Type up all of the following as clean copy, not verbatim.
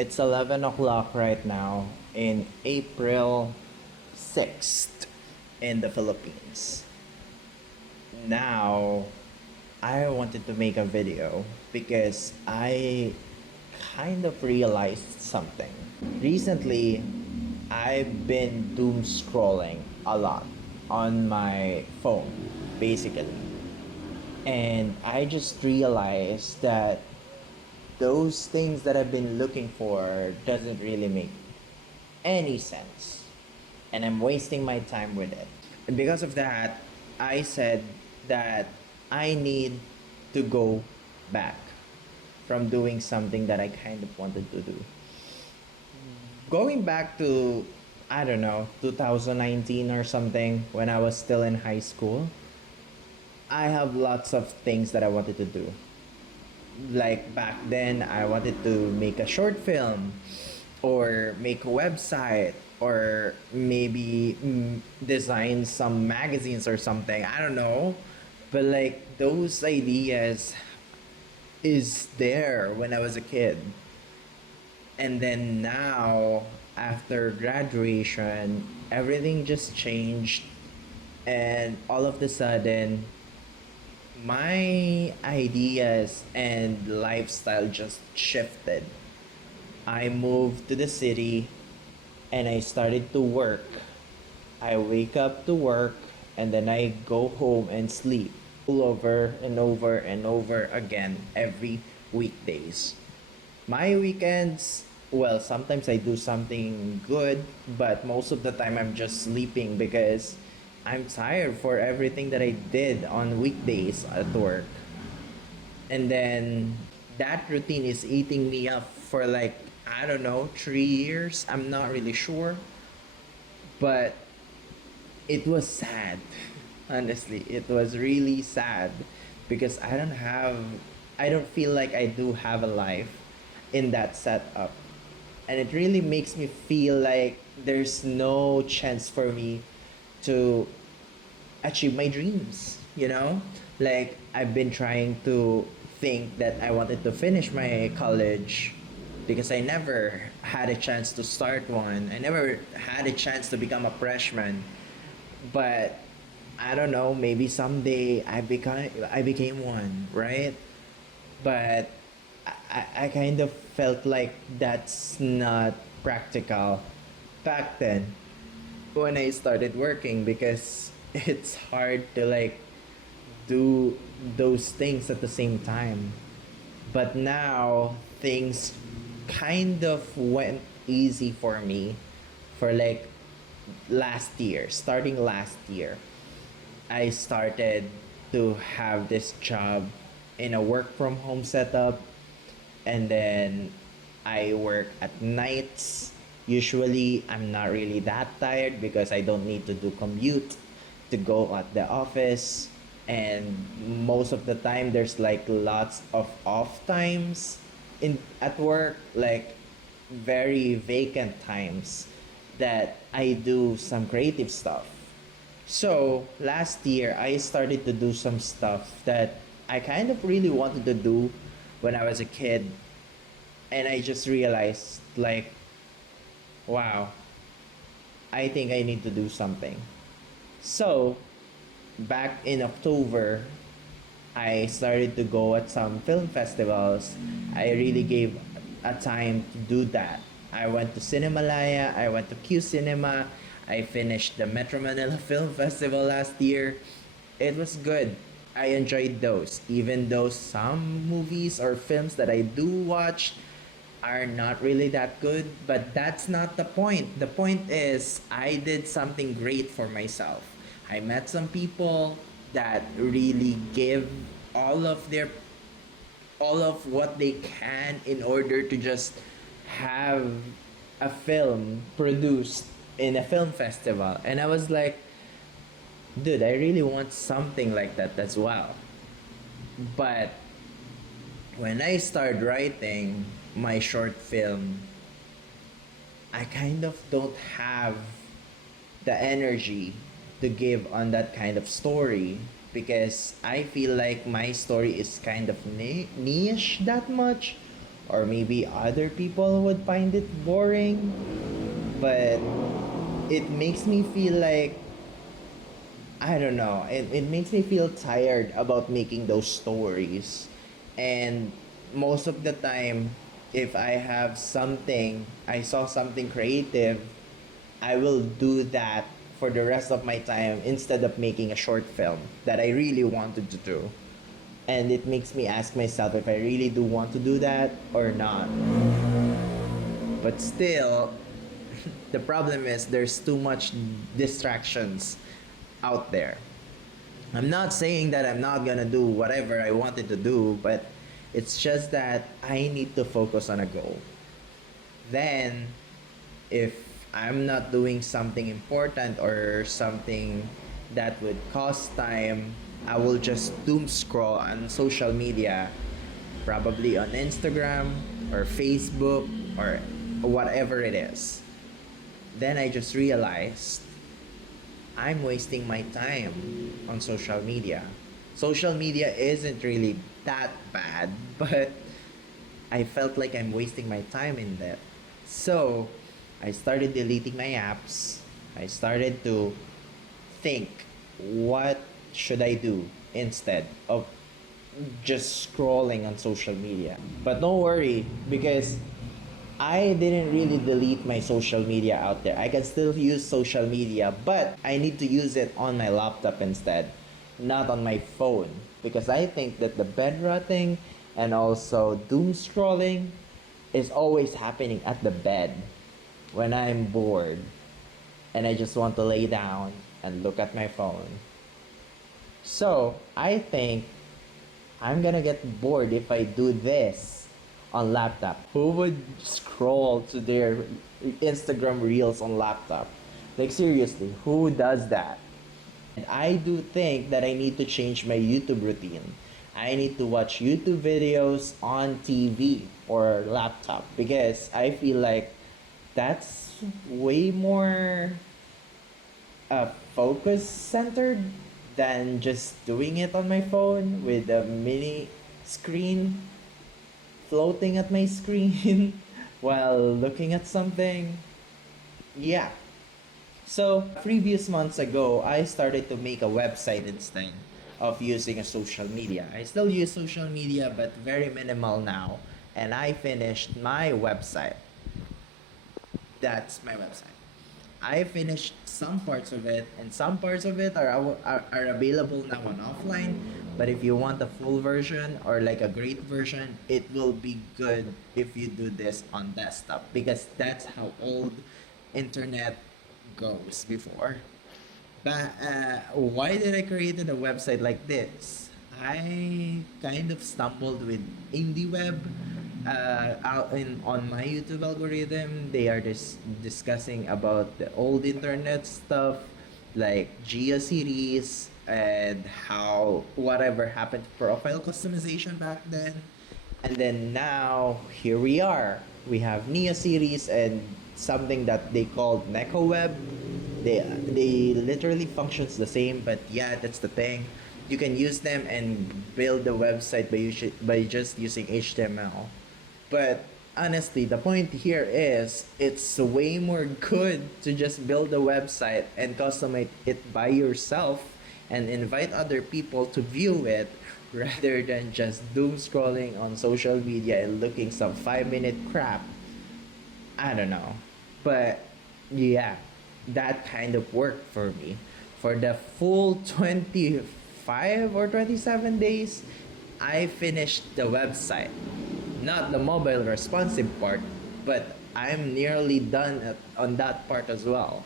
It's 11 o'clock right now in April 6th in the Philippines. Now, I wanted to make a video because I kind of realized something. Recently, I've been doom scrolling a lot on my phone, basically. And I just realized that those things that I've been looking for doesn't really make any sense. And I'm wasting my time with it. And because of that, I said that I need to go back from doing something that I kind of wanted to do. Going back to, I don't know, 2019 or something, when I was still in high school, I have lots of things that I wanted to do. Like back then, I wanted to make a short film or make a website or maybe design some magazines or something. I don't know. But like those ideas is there when I was a kid. And then now, after graduation, everything just changed. And all of a sudden, my ideas and lifestyle just shifted. I moved to the city and I started to work. I wake up to work and then I go home and sleep all over and over and over again every weekdays. My weekends, well, sometimes I do something good, but most of the time I'm just sleeping because I'm tired for everything that I did on weekdays at work. And then that routine is eating me up for like, I don't know, 3 years. I'm not really sure. But it was sad. Honestly, it was really sad because I don't feel like I do have a life in that setup. And it really makes me feel like there's no chance for me to achieve my dreams, you know? Like, I've been trying to think that I wanted to finish my college because I never had a chance to start one. I never had a chance to become a freshman. But I don't know, maybe someday I became one, right? But I kind of felt like that's not practical back then when I started working because it's hard to like do those things at the same time. But now things kind of went easy for me for like last year, starting last year. I started to have this job in a work from home setup and then I work at nights. Usually I'm not really that tired because I don't need to do commute to go at the office and most of the time there's like lots of off times in at work, like very vacant times that I do some creative stuff. So last year I started to do some stuff that I kind of really wanted to do when I was a kid, and I just realized like, wow, I think I need to do something. So back in October, I started to go at some film festivals. I really gave a time to do that. I went to Cinemalaya, I went to Q Cinema, I finished the Metro Manila Film Festival last year. It was good. I enjoyed those, even though some movies or films that I do watch are not really that good, but that's not the point. The point is, I did something great for myself. I met some people that really give all of their all of what they can in order to just have a film produced in a film festival. And I was like, dude, I really want something like that as well. But when I started writing my short film, I kind of don't have the energy to give on that kind of story because I feel like my story is kind of niche that much, or maybe other people would find it boring, but it makes me feel like, I don't know, it makes me feel tired about making those stories. And most of the time, if I saw something creative, I will do that for the rest of my time instead of making a short film that I really wanted to do. And it makes me ask myself if I really do want to do that or not. But still, the problem is there's too much distractions out there. I'm not saying that I'm not gonna do whatever I wanted to do, but it's just that I need to focus on a goal. Then, if I'm not doing something important or something that would cost time, I will just doom scroll on social media, probably on Instagram or Facebook or whatever it is. Then I just realized I'm wasting my time on social media. Social media isn't really that bad, but I felt like I'm wasting my time in that. So I started deleting my apps. I started to think, what should I do instead of just scrolling on social media? But don't worry, because I didn't really delete my social media out there. I can still use social media, but I need to use it on my laptop instead, not on my phone. Because I think that the bed rotting and also doom scrolling is always happening at the bed when I'm bored and I just want to lay down and look at my phone. So I think I'm gonna get bored if I do this on laptop. Who would scroll to their Instagram reels on laptop? Like seriously, who does that? And I do think that I need to change my YouTube routine. I need to watch YouTube videos on TV or laptop because I feel like that's way more focus centered than just doing it on my phone with a mini screen floating at my screen while looking at something. Yeah. So, previous months ago, I started to make a website instead of using a social media. I still use social media, but very minimal now. And I finished my website. That's my website. I finished some parts of it, and some parts of it are available now on offline. But if you want a full version or like a great version, it will be good if you do this on desktop because that's how old internet goes before. But why did I create a website like this? I kind of stumbled with IndieWeb out in on my YouTube algorithm. They are just discussing about the old internet stuff like GeoCities and how whatever happened to profile customization back then. And then now here we are. We have Neo series and something that they called NecoWeb. They literally functions the same, but yeah, that's the thing. You can use them and build the website by just using HTML. But honestly, the point here is it's way more good to just build a website and customize it by yourself and invite other people to view it rather than just doom scrolling on social media and looking some 5-minute crap. I don't know. But yeah, that kind of worked for me. For the full 25 or 27 days, I finished the website. Not the mobile responsive part, but I'm nearly done on that part as well.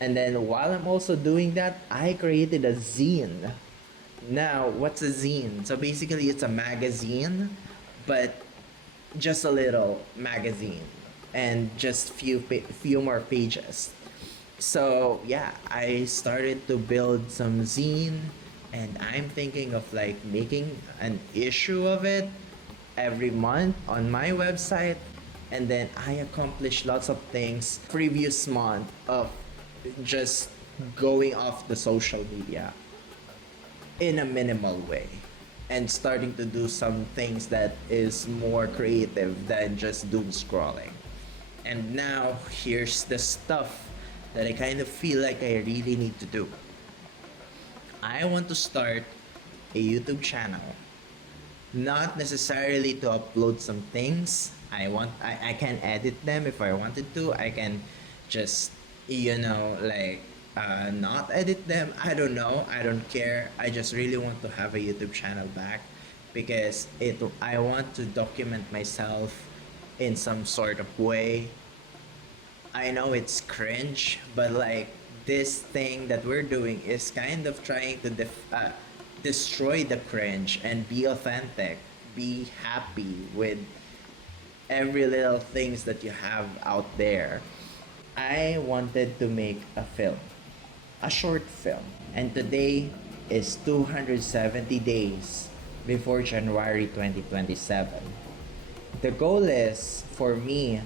And then while I'm also doing that, I created a zine. Now, what's a zine? So basically, it's a magazine, but just a little magazine and just few more pages. So yeah, I started to build some zine, and I'm thinking of like making an issue of it every month on my website. And then I accomplished lots of things previous month of just going off the social media in a minimal way. and starting to do some things that is more creative than just doom scrolling. And now here's the stuff that I kind of feel like I really need to do. I want to start a YouTube channel. Not necessarily to upload some things. I can edit them if I wanted to. I can just like not edit them. I don't know. I don't care. I just really want to have a YouTube channel back because it I want to document myself in some sort of way. I know it's cringe, but like this thing that we're doing is kind of trying to destroy the cringe and be authentic, be happy with every little things that you have out there. I wanted to make a film, a short film, and today is 270 days before January 2027. The goal is for me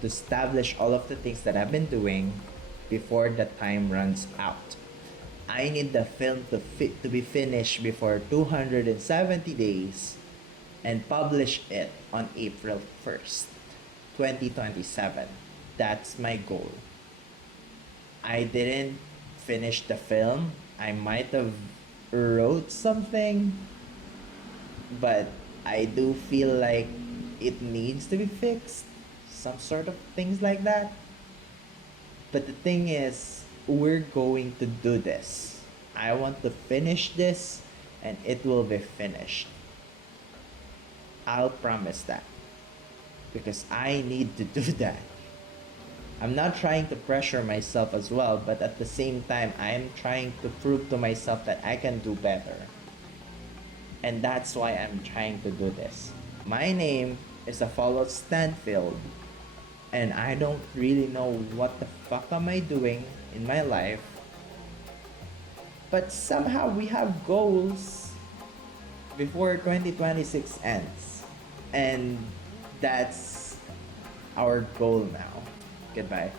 to establish all of the things that I've been doing before the time runs out. I need the film to be finished before 270 days and publish it on April 1st, 2027. That's my goal. I didn't finish the film. I might have wrote something, but I do feel like it needs to be fixed. Some sort of things like that. But the thing is, we're going to do this. I want to finish this and it will be finished. I'll promise that. Because I need to do that. I'm not trying to pressure myself as well, but at the same time, I am trying to prove to myself that I can do better. And that's why I'm trying to do this. My name is a follow Stanfield. And I don't really know what the fuck am I doing in my life. But somehow we have goals before 2026 ends. And that's our goal now. Goodbye.